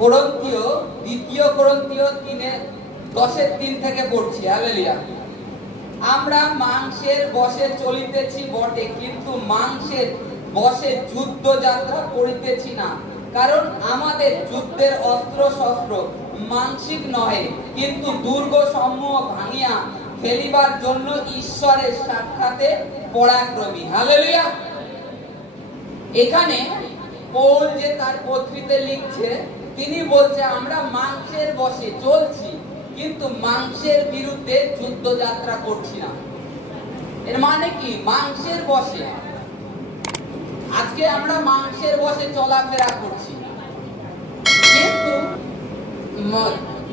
কোরিন্থীয় দ্বিতীয় কোরিন্থীয় 3:10 থেকে পড়ছি। হালেলুয়া। আমরা মাংসের বশে চলিতেছি বটে, কিন্তু মাংসের বশে যুদ্ধ যাত্রা করিতেছি না, কারণ আমাদের যুদ্ধের অস্ত্র শস্ত্র মাংসিক নহে, কিন্তু দুর্গ সমূহ ভাঙিয়া ফেলিবার জন্য ঈশ্বরের সাক্ষাতে পরাক্রমী। হালেলুয়া। এখানে পৌল যে তার পত্রিতে লিখছে, তিনি বলছে আমরা মাংসের বশে চলছি, কিন্তু মাংসের বিরুদ্ধে যুদ্ধ যাত্রা করছি না। এর মানে কি? মাংসের বশে আজকে আমরা মাংসের বশে চলাফেরা করছি, কিন্তু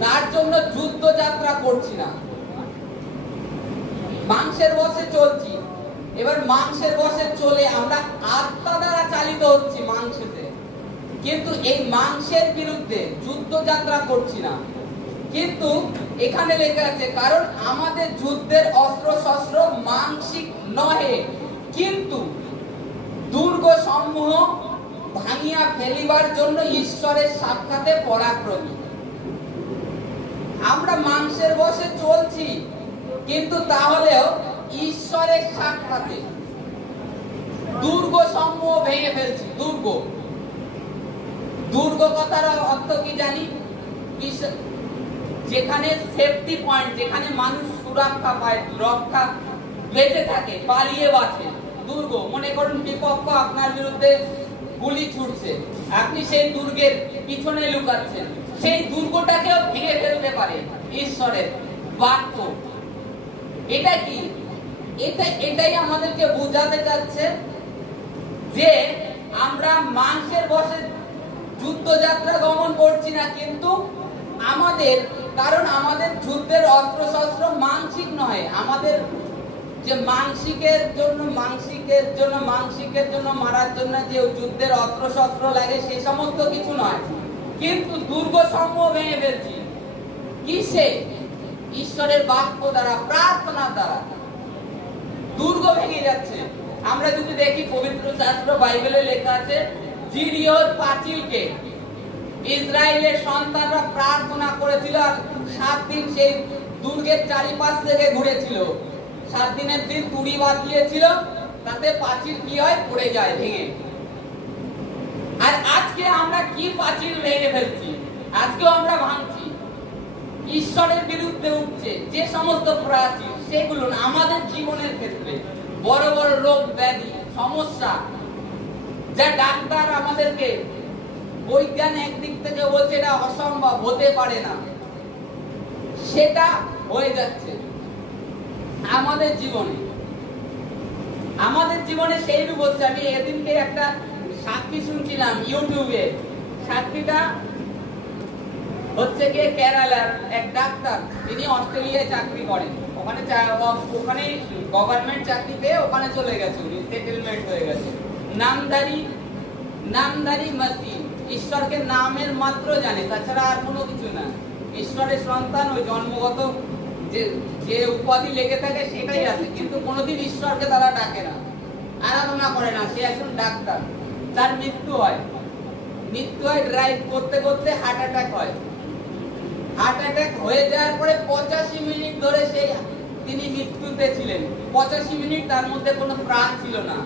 তার জন্য যুদ্ধ যাত্রা করছি না। মাংসের বশে চলছি, এবার মাংসের বশে চলে আমরা আত্মা দ্বারা চালিত হচ্ছি মাংসেতে, কিন্তু এই মাংসের বিরুদ্ধে যুদ্ধ যাত্রা করছি না। কিন্তু এখানে লেখা আছে কারণ আমাদের যুদ্ধের অস্ত্র শস্ত্র মাংসিক নহে, কিন্তু দুর্গ সমূহ ভাঙিয়া ফেলিবার জন্য ঈশ্বরের সাক্ষাতে পরাক্রমী। আমরা মাংসের বশে চলছি, কিন্তু তাহলেও ঈশ্বরের সাক্ষাতে দুর্গ সমূহ ভেঙে ফেলছি। দুর্গ কথার অর্থ কি জানি? যেখানে সেফটি পয়েন্ট, যেখানে মানুষ সুরক্ষা পায়, রক্ষা বেঁচে থাকে, পালিয়ে বাঁচে। দুর্গ, মনে করুন বিপক্ষ আপনার বিরুদ্ধে গুলি ছুটছে, আপনি সেই দুর্গের পিছনে লুকাচ্ছেন, সেই দুর্গটাকেও ভেঙে ফেলতে পারে ঈশ্বরের বাক্য। এটা কি? এটাই আমাদেরকে বোঝাতে চাচ্ছে যে আমরা মাংসের বশে যুদ্ধযাত্রা গমন করছি না, কিন্তু কারণ আমাদের যুদ্ধের অস্ত্র শস্ত্র মানসিক নয়। আমাদের যে মাংসিকের জন্য মারার জন্য যে যুদ্ধের অস্ত্র শস্ত্র লাগে সে সমস্ত কিছু নয়, কিন্তু দুর্গ সমূহ ভেঙে ফেলছি। কিসে? ঈশ্বরের বাক্য দ্বারা, প্রার্থনা দ্বারা দুর্গ ভেঙে যাচ্ছে। আমরা যদি দেখি পবিত্র শাস্ত্র বাইবেলে লেখা আছে জিরিয়র পাঁচিলকে ইসরায়েলের সন্তানরা প্রার্থনা করেছিল, আর 7 দিন সেই দুর্গের চারিপাশ থেকে ঘুরেছিল। 7 দিনের দিন তুড়ি বাঁধিয়েছিল, তাতে পাঁচিল কি হয়? পড়ে যায়, ভেঙে। আর আজকে আমরা কি পাঁচিল ভেঙে ফেলছি? আজকেও আমরা ভাঙছি। ঈশ্বরের বিরুদ্ধে উঠছে যে সমস্ত প্রাচীর, সেগুলো আমাদের জীবনের ক্ষেত্রে বড় বড় রোগ ব্যাধি সমস্যা, যা ডাক্তার আমাদেরকে বৈজ্ঞানিক দিক থেকে বলছে এটা অসম্ভব, হতে পারে না, সেটা হয়ে যাচ্ছে আমাদের জীবনে সেই রূপ হচ্ছে। আমি এদিনকে একটা সাক্ষী শুনছিলাম ইউটিউবে। সাক্ষীটা হচ্ছে গিয়ে কেরালার এক ডাক্তার, তিনি অস্ট্রেলিয়ায় চাকরি করেন। ওখানে গভর্নমেন্ট চাকরি পেয়ে ওখানে চলে গেছে, উনি সেটেলমেন্ট হয়ে গেছে। নামধারী মাসি, ঈশ্বরকে নামের মাত্র জানে, তাছাড়া আর কোনো কিছু না। ঈশ্বরের সন্তান, ওই জন্মগত যে উপাধি লেগে থাকে সেটাই আছে, কিন্তু কোনোদিন ঈশ্বরকে তারা ডাকে না, আরাধনা করে না। সে একজন ডাক্তার। তার মৃত্যু হয় ড্রাইভ করতে করতে হার্ট অ্যাটাক হয়। হার্ট অ্যাটাক হয়ে যাওয়ার পরে 85 মিনিট ধরে তিনি মৃত্যুতে ছিলেন। 85 মিনিট তার মধ্যে কোনো প্রাণ ছিল না।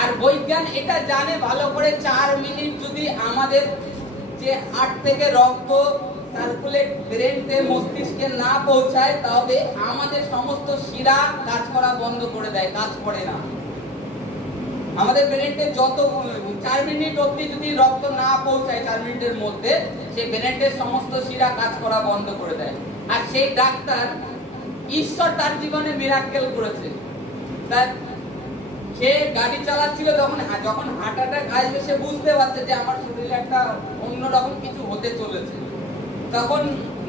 আর বৈজ্ঞান এটা জানে ভালো করে, 4 মিনিট যদি আমাদের যে হার্ট থেকে রক্ত সার্কুলেট ব্রেনতে, মস্তিষ্কে না পৌঁছায়, তবে আমাদের সমস্ত শিরা কাজ করা বন্ধ করে দেয়, কাজ করে না। আমাদের ব্রেনতে যত 4 মিনিট অবধি যদি রক্ত না পৌঁছায় 4 মিনিটের মধ্যে, সেই ব্রেনের সমস্ত শিরা কাজ করা বন্ধ করে দেয়। আর সেই ডাক্তার, ঈশ্বর তার জীবনে মিরাকেল করেছে। সে গাড়ি চালাচ্ছিল, যখন হার্ট অ্যাটাক আসবে সে বুঝতে পারছে যে আমার শরীরে একটা অন্যরকম কিছু হতে চলেছে। তখন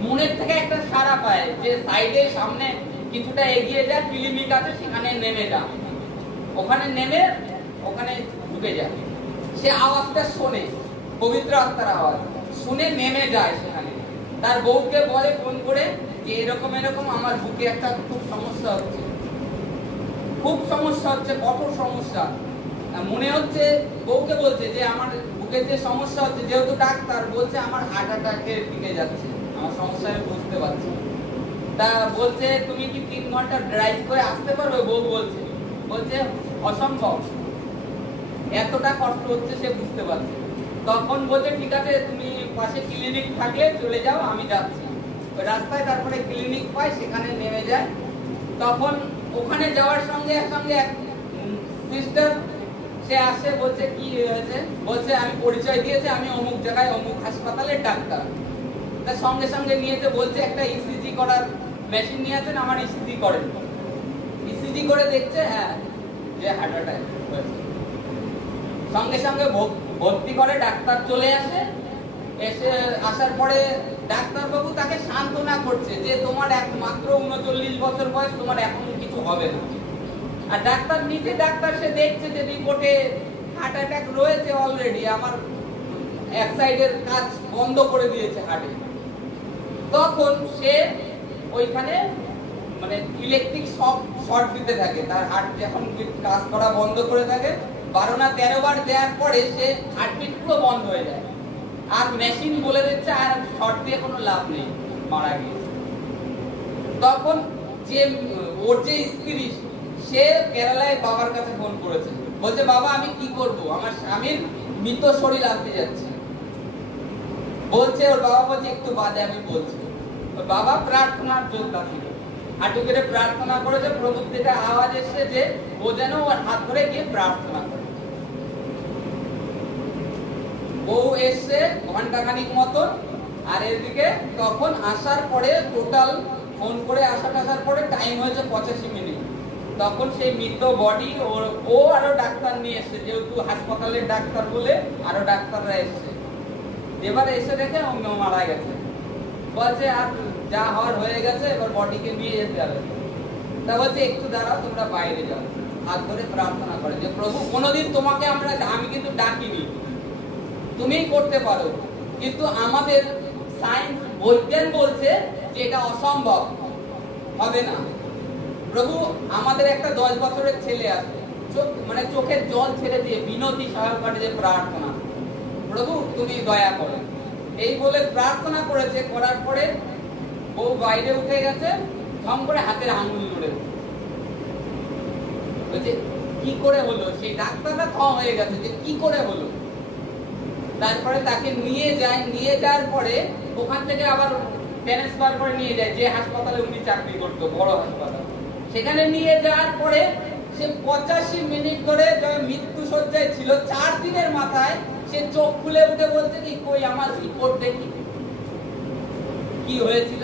মনের থেকে একটা সাড়া পায় যে সাইডে সামনে কিছুটা এগিয়ে যায়, ক্লিনিক আছে, সেখানে নেমে যা। ওখানে নেমে ওখানে ঢুকে যায়। সে আওয়াজটা শোনে, পবিত্র আত্মার আওয়াজ শুনে নেমে যায় সেখানে। তার বউকে বলে ফোন করে যে এরকম আমার বুকে একটা খুব সমস্যা হচ্ছে, কঠোর সমস্যা। মনে হচ্ছে, বউকে বলছে যে আমার বুকে বুকের যে সমস্যা হচ্ছে, যেহেতু ডাক্তার বলছে আমার হার্ট অ্যাটাকের দিকে যাচ্ছে, আমার সমস্যা আমি বুঝতে পারছি। তা বলছে তুমি কি 3 ঘন্টা ড্রাইভ করে আসতে পারবে? বউ বলছে অসম্ভব, এতটা কষ্ট হচ্ছে সে বুঝতে পারছে। তখন বলছে ঠিক আছে তুমি পাশে ক্লিনিক থাকলে চলে যাও, আমি যাচ্ছি। ওই রাস্তায় তারপরে ক্লিনিক পায়, সেখানে নেমে যায়। তখন ওখানে যাওয়ার সঙ্গে সঙ্গে এক সিস্টার সে আসে, বলছে কি হয়েছে? বলছে আমি পরিচয় দিয়েছে আমি অমুক জায়গায় অমুক হাসপাতালের ডাক্তার। তার সঙ্গে সঙ্গে নিয়েছে, বলছে একটা ইসিজি করার মেশিন নিয়ে আছেন, আমার ইসিজি করেন। ইসিজি করে দেখছে হ্যাঁ যে হার্ট অ্যাটাক হয়েছে। সঙ্গে সঙ্গে ভর্তি করে, ডাক্তার চলে আসে। এসে আসার পরে ডাক্তারবাবু তাকে সান্ত্বনা করছে যে তোমার মাত্র 39 বছর বয়স, তোমার এখন কিছু হবে না। আর ডাক্তার নিজে ডাক্তার, সে দেখছে যে রিপোর্টে হার্ট অ্যাটাক রয়েছে অলরেডি, আমার এক সাইডের কাজ বন্ধ করে দিয়েছে হার্টে। তখন সে ওইখানে মানে ইলেকট্রিক শর্ট দিতে থাকে, তার হার্ট যখন কাজ করা বন্ধ করে থাকে 12 না 13 বার দেওয়ার পরে সে হার্টবিট পুরো বন্ধ হয়ে যায়। আর মেশিন বলে দিচ্ছে আর শর্ট দিয়ে কোনো লাভ নেই, মারা গিয়েছে। তখন যে ওর যে স্ত্রী, সে কেরালায় বাবার কাছে ফোন করেছে, বলছে বাবা আমি কি করব, আমার স্বামীর মৃত শরীর আসতে যাচ্ছে। বলছে ওর বাবা বলছে একটু বাদে আমি বলছি। ওর বাবা প্রার্থনার যোদ্ধা ছিল, হাঁটু করে প্রার্থনা করেছে, প্রভুর থেকে আওয়াজ এসছে যে ও যেন ওর হাত ধরে গিয়ে প্রার্থনা করে। বউ এসছে ঘন্টাখানিক মতন, আর এদিকে তখন আসার পরে টোটাল ফোন করে আসার পরে টাইম হয়েছে 85 মিনিট। তখন সেই মৃত বডি ও আরো ডাক্তার নিয়ে এসছে, যেহেতু হাসপাতালের ডাক্তার বলে আরো ডাক্তাররা এসছে। এবার এসে দেখে ও মারা গেছে। বলছে আর যা হওয়ার হয়ে গেছে, এবার বডিকে নিয়ে যেতে হবে। তা বলছে একটু দাঁড়াও, তোমরা বাইরে যাও। হাত ধরে প্রার্থনা করে যে প্রভু কোনোদিন তোমাকে আমি কিন্তু ডাকিনি, তুমিই করতে পারো, কিন্তু আমাদের সায়েন্স বৈজ্ঞান বলছে যে এটা অসম্ভব, হবে না। প্রভু আমাদের একটা 10 বছরের ছেলে আছে, চোখের জল ছেড়ে দিয়ে বিনতি সহকারে যে প্রার্থনা, প্রভু তুমি দয়া করো, এই বলে প্রার্থনা করেছে। করার পরে ও বাইরে উঠে গেছে, ধম করে হাতের আঙুল লড়ে বলছে কি করে হলো? সেই ডাক্তারটা থম হয়ে গেছে যে কি করে হলো। তারপরে তাকে নিয়ে যাওয়ার পরে ওখান থেকে আবার ট্রান্সফার করে নিয়ে যায় যে হাসপাতালে উনি চাকরি করতো, বড় হাসপাতাল। সেখানে নিয়ে যাওয়ার পরে সে 85 মিনিট ধরে মৃত্যু শয্যায় ছিল। 4 দিনের মাথায় সে চোখ খুলে উঠে বলছে কি কই আমার রিপোর্ট দেখি কি হয়েছিল।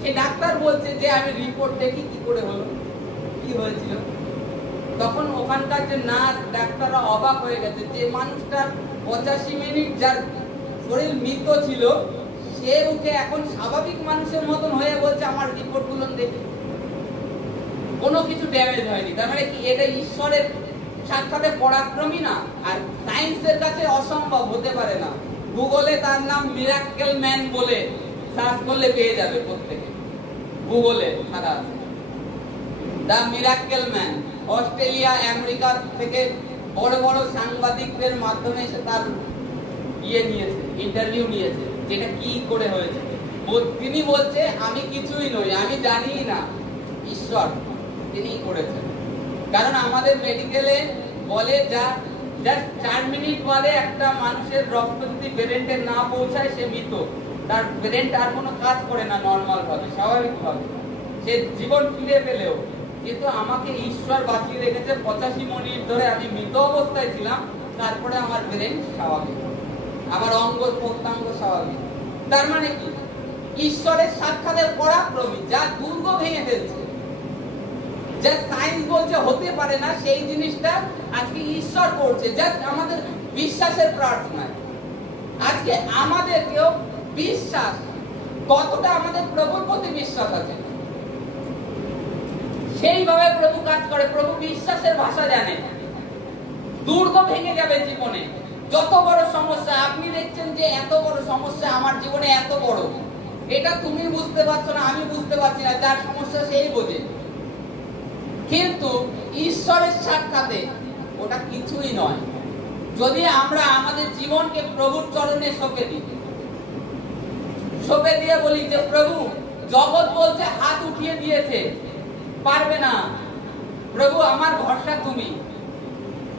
সে ডাক্তার বলছে যে আমি রিপোর্ট দেখি, কি করে হলো, কি হয়েছিল। তখন ওখানকার যে নার্স ডাক্তাররা অবাক হয়ে গেছে যে মানুষটার 85 মিনিট যার শরীর মৃত ছিল, সে উঠে এখন স্বাভাবিক মানুষের মতন হয়ে বলছে আমার রিপোর্ট গুলো দেখি কোনো কিছু ড্যামেজ হয়নি। তার মানে কি এটা ঈশ্বরের সাক্ষাতে পরাক্রমী না? আর সায়েন্সের কাছে অসম্ভব হতে পারে না। গুগলে তার নাম মিরাক্কেল ম্যান বলে সার্চ করলে পেয়ে যাবে, প্রত্যেকে গুগলে সারা আছে দা মিরাক্কেল ম্যান। অস্ট্রেলিয়া আমেরিকা থেকে বড় বড় সাংবাদিকদের মাধ্যমে সে তার নিয়েছে, ইন্টারভিউ নিয়েছে, যেটা কি করে হয়েছে। তিনি বলছে আমি কিছুই নই, আমি জানি না, ঈশ্বর তিনি করেছেন। কারণ আমাদের মেডিকেলে বলে জাস্ট 4 মিনিট বাদে একটা মানুষের রক্ত যদি ব্রেনে না পৌঁছায় সে মৃত, তার ব্রেনটা আর কোনো কাজ করে না নর্মাল ভাবে, স্বাভাবিক ভাবে, সে জীবন ফিরে পেলেও। কিন্তু আমাকে ঈশ্বর বাঁচিয়ে রেখেছে 85 মিনিট ধরে আমি মৃত অবস্থায় ছিলাম, তারপরে আমার ব্রেন স্বাভাবিক, আমার অঙ্গ প্রত্যঙ্গ স্বাভাবিক। তার মানে কি ঈশ্বরের সাক্ষাতের পরাক্রমী, যা দুর্গ ভেঙে ফেলছে, যা সায়েন্স বলছে হতে পারে না, সেই জিনিসটা আজকে ঈশ্বর করছে জাস্ট আমাদের বিশ্বাসের প্রার্থনায়। আজকে আমাদেরকেও বিশ্বাস, কতটা আমাদের প্রভুর প্রতি বিশ্বাস আছে সেইভাবে প্রভু কাজ করে। প্রভু বিশ্বাসের ভাষা জানে। দুর্গ ভেঙে যাবে জীবনে, যত বড় সমস্যা আপনি দেখছেন যে এত বড় সমস্যা আমার জীবনে এত বড়, এটা তুমি বুঝতে পারছো না, আমি বুঝতে পারছি না, যার সমস্যা সেই বোঝে। কিন্তু ঈশ্বরের সাক্ষাতে ওটা কিছুই নয়। যদি আমরা আমাদের জীবনকে প্রভুর চরণে সঁপে দিই, সঁপে দিয়ে বলি যে প্রভু, জগৎ বলছে হাত উঠিয়ে দিয়েছে, পারবে না, প্রভু আমার ভরসা তুমি,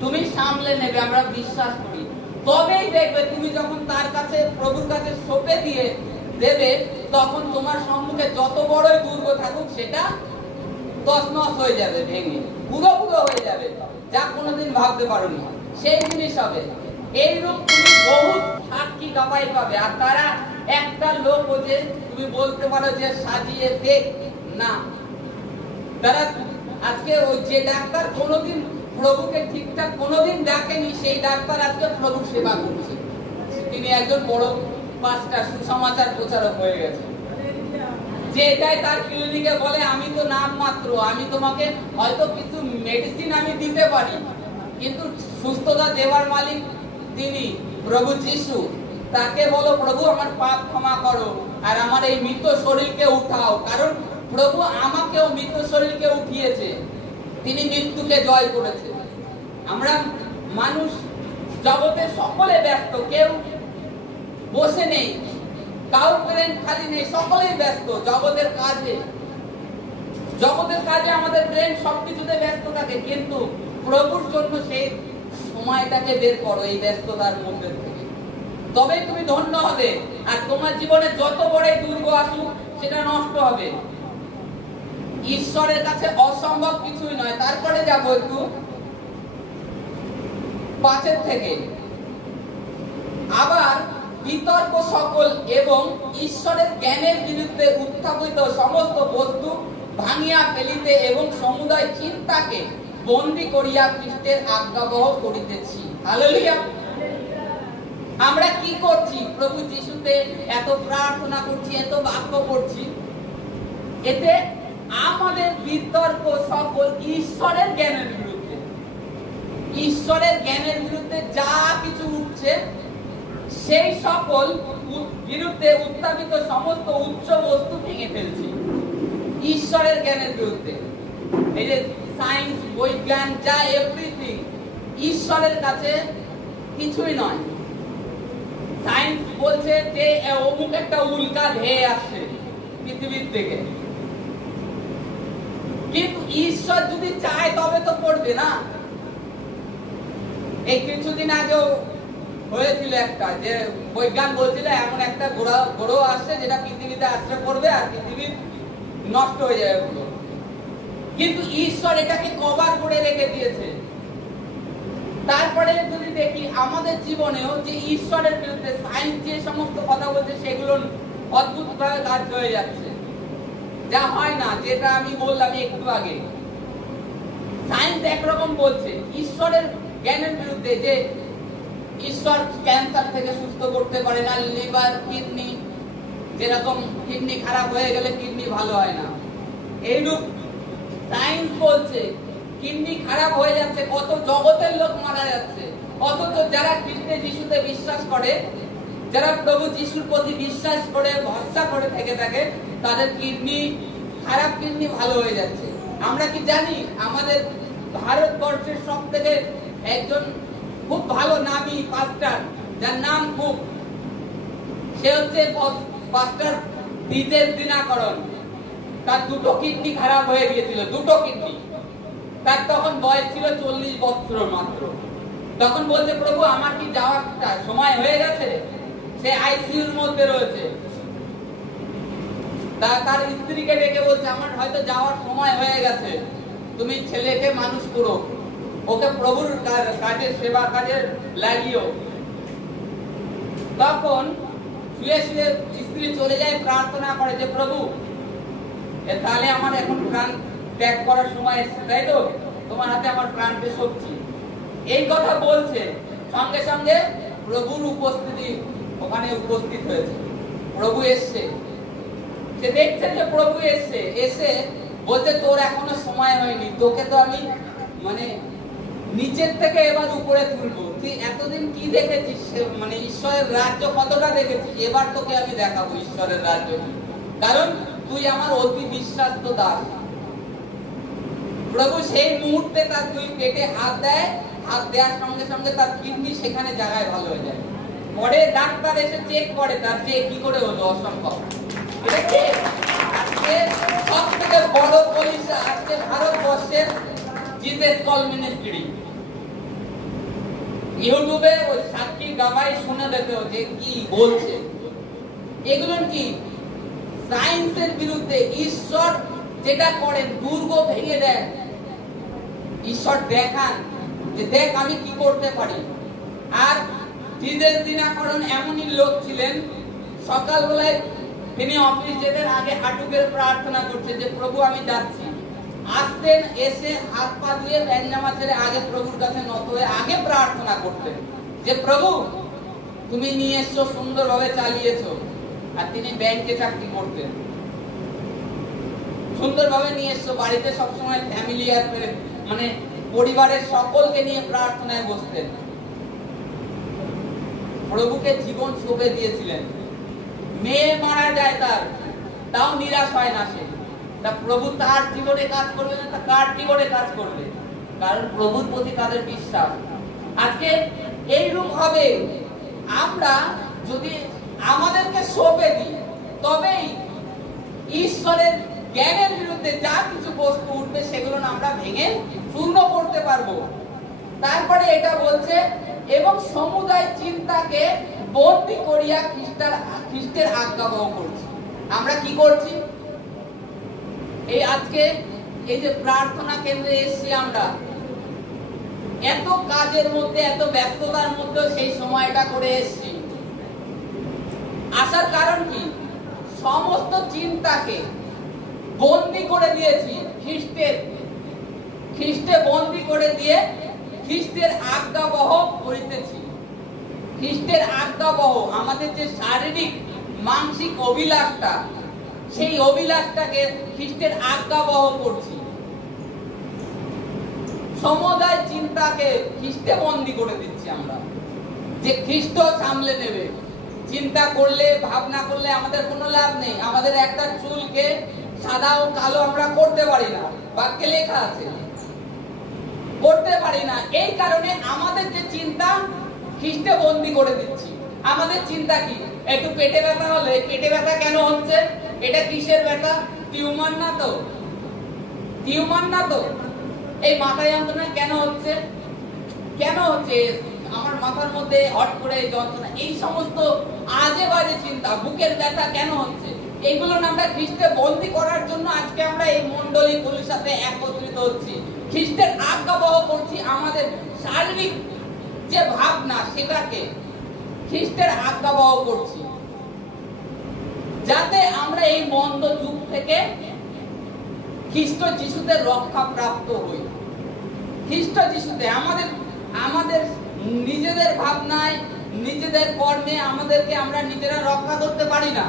তুমি সামলে নেবে, আমরা বিশ্বাস করি, তবেই দেখবে তুমি যখন তার কাছে, প্রভুর কাছে সঁপে দিয়ে দেবে, তখন তোমার সম্মুখে যত বড়ই দুর্গ থাকুক সেটা তছনছ হয়ে যাবে, ভেঙে পুরো পুরো হয়ে যাবে, যা কোনোদিন ভাবতে পারোনি সেই জিনিস হবে। এইরূপ তুমি বহু সাক্ষী গাবাই পাবে, আর তারা একটা লোক যে তুমি বলতে পারো যে সাজিয়ে ফেক না, তারা আজকে ওই যে ডাক্তার কোনোদিন প্রভুকে ঠিকঠাক কোনোদিন ডাকেনি, সেই ডাক্তার আজকে প্রভুর সেবা করছে, তিনি একজন বড় পাস্টার, সুসমাচার প্রচারক হয়ে গেছে, যে এটাই তার ক্লিনিকে বলে আমি তো নাম মাত্র, আমি তোমাকে হয়তো কিছু মেডিসিন আমি দিতে পারি, কিন্তু সুস্থতা দেওয়ার মালিক তিনি প্রভু যিশু, তাকে বলো প্রভু আমার পাপ ক্ষমা করো আর আমার এই মৃত শরীরকে উঠাও, কারণ প্রভু আমাকেও মৃত শরীরকে উঠিয়েছে, তিনি মৃত্যুকে জয় করেছে। আমরা মানুষ জগতে সকলে ব্যস্ত, কেউ বসে নেই, কারোর ব্রেন খালি নেই, সকলেই ব্যস্ত জগতের কাজে, জগতের কাজে আমাদের ব্রেন সবকিছুতে ব্যস্ত থাকে, কিন্তু প্রভুর জন্য সেই সময়টাকে বের করো এই ব্যস্ততার মধ্যে থেকে, তবেই তুমি ধন্য হবে, আর তোমার জীবনে যত বড়ই দুর্গ আসুক সেটা নষ্ট হবে। ঈশ্বরের কাছে অসম্ভব কিছুই নয়। তারপরে যাবো একটু 5 থেকে, আবার বিতর্ক সকল এবং ঈশ্বরের জ্ঞানের বিরুদ্ধে উত্থাপিত সমস্ত বস্তু ভাঙিয়া ফেলিতে এবং সমুদয় চিন্তাকে বন্দী করিয়া খ্রিস্টের আজ্ঞাবহ করিতেছি। হালেলুয়া। আমরা কি করছি? প্রভু যিশুতে এত প্রার্থনা করছি, এত বাক্য করছি, এতে আমাদের বিতর্ক সকল ঈশ্বরের জ্ঞানের বিরুদ্ধে, ঈশ্বরের জ্ঞানের বিরুদ্ধে যা কিছু উঠছে সেই সকল বিরুদ্ধে উত্থাপিত সমস্ত উচ্চ বস্তু ভেঙে ফেলছি ঈশ্বরের জ্ঞানের বিরুদ্ধে। এই যে সায়েন্স, বৈজ্ঞান, যা এভরিথিং ঈশ্বরের কাছে কিছুই নয়। সায়েন্স বলছে যে অমুক একটা উল্কা ধেয়ে আসছে পৃথিবীর থেকে, কিন্তু ঈশ্বর যদি চায় তবে তো পড়বে না। এই কিছুদিন আগেও হয়েছিল একটা, যে বৈজ্ঞান বলছিল এমন একটা গ্রহ আসছে যেটা পৃথিবীতে আশ্রয় করবে আর পৃথিবী নষ্ট হয়ে যাবে পুরো, কিন্তু ঈশ্বর এটাকে কভার করে রেখে দিয়েছে। তারপরে যদি দেখি আমাদের জীবনেও যে ঈশ্বরের বিরুদ্ধে সায়েন্স যে সমস্ত কথা বলছে সেগুলো অদ্ভুত ভাবে কাজ হয়ে যাচ্ছে, যা হয় না, যেটা আমি বললাম একটু আগে। সায়েন্স একরকম বলছে ঈশ্বরের জ্ঞানের বিরুদ্ধে, যে ঈশ্বর ক্যান্সার থেকে সুস্থ করতে পারে না, লিভার, কিডনি, যেরকম কিডনি খারাপ হয়ে গেলে কিডনি ভালো হয় না, এইরূপ সায়েন্স বলছে কিডনি খারাপ হয়ে যাচ্ছে, কত জগতের লোক মারা যাচ্ছে, অথচ যারা খ্রিস্ট যিশুতে বিশ্বাস করে, যারা প্রভু যিশুর প্রতি বিশ্বাস করে ভরসা করে থেকে থাকে, তাদের কিডনি, খারাপ কিডনি ভালো হয়ে যাচ্ছে। আমরা কি জানি আমাদের ভারতবর্ষের সব থেকে একজন খুব ভালো নামী পাস্টার, যার নাম খুব, সে হচ্ছে পাস্টার দ্বিজেশ দিনাকরণ। তার দুটো কিডনি খারাপ হয়ে গিয়েছিল, দুটো কিডনি। তার তখন বয়স ছিল 40 বছর মাত্র। তখন বলছে প্রভু আমার কি যাওয়ার সময় হয়ে গেছে? সে আইসিইউর মধ্যে রয়েছে। তার স্ত্রীকে ডেকে বলছে আমার হয়তো যাওয়ার সময় হয়ে গেছে, তুমি ছেলেকে মানুষ করো, ওকে প্রভুর কাজে, সেবা কাজে লাগিও। তখন শুয়ে শুয়ে স্ত্রী চলে যায়, প্রার্থনা করে যে প্রভু তাহলে আমার এখন প্রাণ ত্যাগ করার সময় এসেছে, তাই তো? তোমার হাতে আমার প্রাণকে সঁপছি। এই কথা বলছে, সঙ্গে সঙ্গে প্রভুর উপস্থিতি ওখানে উপস্থিত হয়েছে। প্রভু এসছে, সে দেখছে যে প্রভু এসছে, এসে বলছে তোর এখনো সময় হয়নি, তোকে তো আমি মানে নিচের থেকে এবার উপরে তুলবো। তুই এতদিন কি দেখেছিস, মানে ঈশ্বরের রাজ্য কতটা দেখেছিস, এবার তোকে আমি দেখাবো ঈশ্বরের রাজ্য, কারণ তুই আমার অতি বিশ্বাস্ত দাস। প্রভু সেই মুহূর্তে তার দুই পেটে হাত দেয় হাত দেওয়ার সঙ্গে সঙ্গে তার কিডনি সেখানে জায়গায় ভালো হয়ে যায়। পরে ডাক্তার এসে চেক করে তার যে কি করে হলো, অসম্ভব। সব থেকে বড় পুলিশ আজকে ভারতবর্ষের জিতেশ কল মিনিস্ট্রি। ইউটিউবে ওই সাক্ষী গাবাই শুনে দেখো যে কি বলছে। এগুলো কি সায়েন্সের বিরুদ্ধে। ঈশ্বর যেটা করেন, দুর্গ ভেঙে দেন, ঈশ্বর দেখান যে দেখ আমি কি করতে পারি। আর জিতেশ দিনাকরণ এমনই লোক ছিলেন, সকালবেলায় তিনি অফিস যেতেন আগে হাঁটু গেড়ে প্রার্থনা করছে যে প্রভু আমি যাচ্ছি। আসতেন, এসে হাত পা ধুয়ে প্যান্জামা ছেড়ে আগে প্রভুর কাছে নত হয়ে আগে প্রার্থনা করতেন যে প্রভু তুমি নিয়ে এসছো, সুন্দরভাবে চালিয়েছো। আর তিনি ব্যাংকে চাকরি করতেন, সুন্দরভাবে নিয়ে এসছো। বাড়িতে সবসময় ফ্যামিলি আর মানে পরিবারের সকলকে নিয়ে প্রার্থনায় বসতেন। প্রভুকে জীবন সঁপে দিয়েছিলেন। মেয়ে মারা যায় তার, তাও নিরাশ হয় না সে। তা প্রভু তার জীবনে কাজ করবে না, তা কার জীবনে কাজ করবে? কারণ প্রভুর প্রতি তাদের বিশ্বাস। আজকে এইরূপ হবে, আমরা যদি আমাদেরকে সঁপে দিই তবেই ঈশ্বরের জ্ঞানের বিরুদ্ধে যা কিছু বস্তু উঠবে সেগুলো আমরা ভেঙে চূর্ণ করতে পারবো। তারপরে এটা বলছে এবং সমুদায় চিন্তাকে বন্দী করিয়া খ্রিস্টের আজ্ঞাবহ করছি। আমরা কি করছি? এই আজকে এই যে প্রার্থনা কেন্দ্রে এসেছি আমরা, এত কাজের মধ্যে, এত ব্যস্ততার মধ্যে সেই সময়টা করে এসেছি। আসার কারণ কি? সমস্ত চিন্তাকে বন্দী করে দিয়েছি খ্রিস্টে বন্দী করে দিয়ে খ্রিস্টের আজ্ঞাবহ করিতেছি। খ্রিস্টের আজ্ঞাবহ আমাদের যে শারীরিক মানসিক অভিলাষটা, সেই অভিলাষটাকে খ্রিস্টের আজ্ঞাবহ করছি। সমুদায় চিন্তাকে খ্রিস্টে বন্দী করে দিচ্ছি আমরা, যে খ্রিস্ট সামলে নেবে। চিন্তা করলে, ভাবনা করলে আমাদের কোনো লাভ নেই। আমাদের একটা চুলকে সাদা ও কালো আমরা করতে পারি না, বাক্যে লেখা আছে, করতে পারি না। এই কারণে আমাদের যে চিন্তা খ্রিস্টে বন্দী করে দিচ্ছি। আমাদের চিন্তা কি? একটু পেটে ব্যথা হলে, পেটে ব্যথা কেন হচ্ছে? এটা কিসের ব্যথা? টিউমার না তো? টিউমার না তো? এই মাথা যন্ত্রণা কেন হচ্ছে? কেন হচ্ছে? আমার মাথার মধ্যে হট করে যন্ত্রণা, এই সমস্ত আজে বাজে চিন্তা। বুকের ব্যথা কেন হচ্ছে? এইগুলো আমরা খ্রিস্টে বন্দী করার জন্য আজকে আমরা এই মণ্ডলীগুলোর সাথে একত্রিত হচ্ছি, খ্রিস্টের আজ্ঞাবহ করছি। আমাদের শারীরিক যে ভাবনা সেটাকে খ্রিস্টের আজ্ঞাবহ করছি, যাতে আমরা এই মন্দ যুগ থেকে খ্রিস্ট যিশুতে রক্ষা প্রাপ্ত হই। খ্রিস্ট যিশুতে আমাদের নিজেদের ভাবনায়, নিজেদের কর্মে আমাদেরকে আমরা নিজেরা রক্ষা করতে পারি না।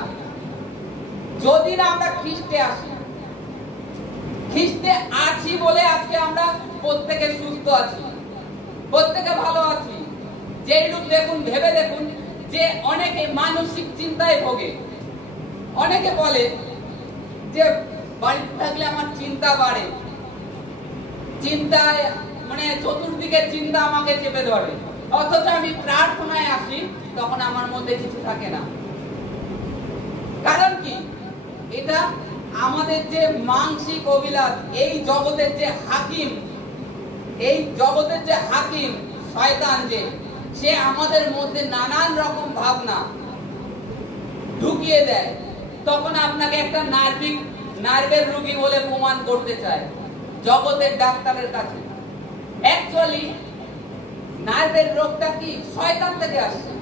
যদি না আমরা খ্রিস্টে আসি, খ্রিস্টে আছি বলে আজকে আমরা প্রত্যেকে সুস্থ আছি, প্রত্যেকে ভালো আছি। যেইরূপ দেখুন, ভেবে দেখুন যে অনেকে মানসিক চিন্তায় ভোগে। অনেকে বলে যে বাড়িতে থাকলে আমার চিন্তা বাড়ে, চিন্তায় মানে চতুর্দিকে চিন্তা আমাকে চেপে ধরে। অথচ আমি প্রার্থনায় আসি, তখন আমার মধ্যে কিছু থাকে না। কারণ কি? এটা আমাদের যে মানসিক অভিলাষ, এই জগতের যে হাকিম শয়তান, যে সে আমাদের মধ্যে নানান রকম ভাবনা ঢুকিয়ে দেয়। তখন আপনাকে একটা নার্ভের রোগী বলে প্রমাণ করতে চায় জগতের ডাক্তারের কাছে। অ্যাকচুয়ালি নার্ভের রোগটা কি? শয়তান থেকে আসছে,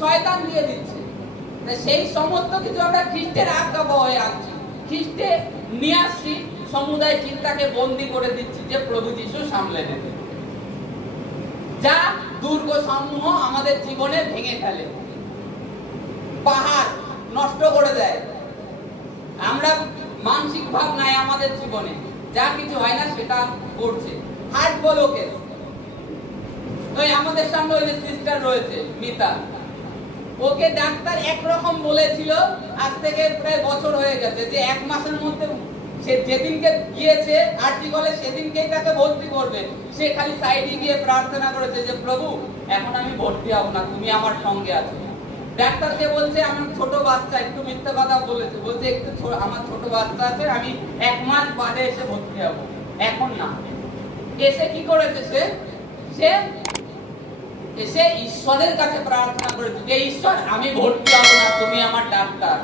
শয়তান দিয়ে দিচ্ছে। সেই সমস্ত কিছু আমরা খ্রিস্টের আজ্ঞাবহ হয়ে আসছি, খ্রিস্টে নিয়ে আসছি। সমুদায় চিন্তাকে বন্দী করে দিচ্ছি যে প্রভু যিশু সামলে নেবে, যা দুর্গ সমূহ আমাদের জীবনে ভেঙে ফেলে, পাহাড় নষ্ট করে দেয়। আমরা মানসিক ভাবনায় আমাদের জীবনে যা কিছু হয় না সেটা করছে। হার্ট ব্লকেজ, আমাদের সামনে ওই যে সিস্টার রয়েছে মিতা, ওকে ডাক্তার একরকম বলেছিল, আজ থেকে প্রায় বছর হয়ে গেছে, যে 1 মাসের মধ্যে সে যেদিনকে গিয়েছে আরজি বলে সেদিনকেই তাকে ভর্তি করবে, সে খালি সাইডে গিয়ে প্রার্থনা করেছে যে প্রভু এখন আমি ভর্তি হব না, তুমি আমার সঙ্গে আছো। ডাক্তারকে বলছে আমার ছোট বাচ্চা, একটু মিথ্যা কথা বলেছে, বলছে একটু আমার ছোট বাচ্চা আছে, আমি 1 মাস বাদে এসে ভর্তি হব, এখন না। এসে কি করেছে সে এসে ঈশ্বরের কাছে প্রার্থনা করেছে যে ঈশ্বর আমি ভর্তি হব না, তুমি আমার ডাক্তার।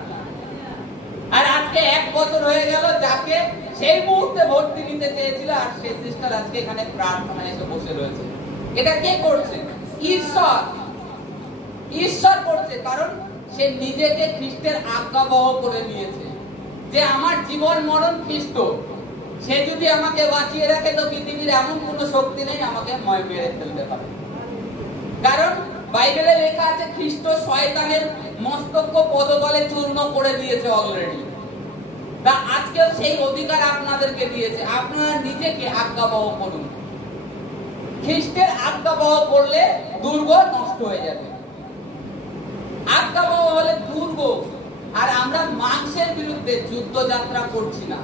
আর আজকে 1 বছর হয়ে গেল যাকে সেই মুহূর্তে ভর্তি নিতে চেয়েছিল, আর সেই সিস্টার আজকে এখানে প্রার্থনায় এসে বসে রয়েছে। এটা কে করছে? ঈশ্বর করছে, কারণ সে নিজেকে খ্রিস্টের আজ্ঞাবহ করে নিয়েছে যে আমার জীবন মরণ খ্রিস্ট। সে যদি আমাকে বাঁচিয়ে রাখে তো পৃথিবীর এমন কোন শক্তি নেই আমাকে মেরে ফেলতে পারে। কারণ বাইবেলে লেখা আছে খ্রিস্ট শয়তানের মস্তক পদতলে চূর্ণ করে দিয়েছে অলরেডি। তা আজকেও সেই অধিকার আপনাদেরকে দিয়েছে, আপনারা নিজেকে আজ্ঞাবহ করুন। খ্রিস্টের আজ্ঞাবহ করলে দুর্গ নষ্ট হয়ে যাবে। আজ্ঞাবহ হলে দুর্গ। আর আমরা মাংসের বিরুদ্ধে যুদ্ধযাত্রা করছি না।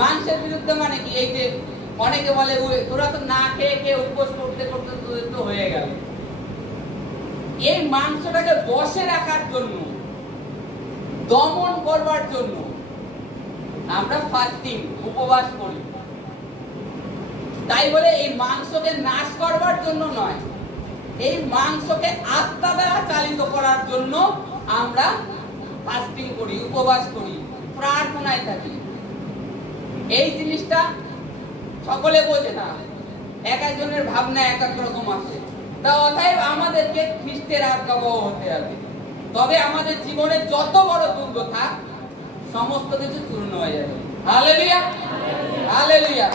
মাংসের বিরুদ্ধে মানে কি? এই যে অনেকে বলে তোরা তো না খেয়ে খেয়ে উপোস করতে করতে তোদের তো হয়ে গেল। এই মাংসটাকে বসে রাখার জন্য, দমন করবার জন্য আমরা ফাস্টিং, উপবাস করি। তাই বলে এই মাংসকে নাশ করবার জন্য নয়, এই মাংসকে আত্মা দ্বারা চালিত করার জন্য আমরা ফাস্টিং করি, উপবাস করি, প্রার্থনায় থাকি। এই জিনিসটা সকলে বোঝে না, এক একজনের ভাবনা এক এক রকম আছে। তা অতএব আমাদেরকে খ্রিস্টের আজ্ঞাবহ হতে হবে, তবে আমাদের জীবনে যত বড় দুর্গ থাক সমস্ত কিছু চূর্ণ হয়ে যাবে। Hallelujah, hallelujah.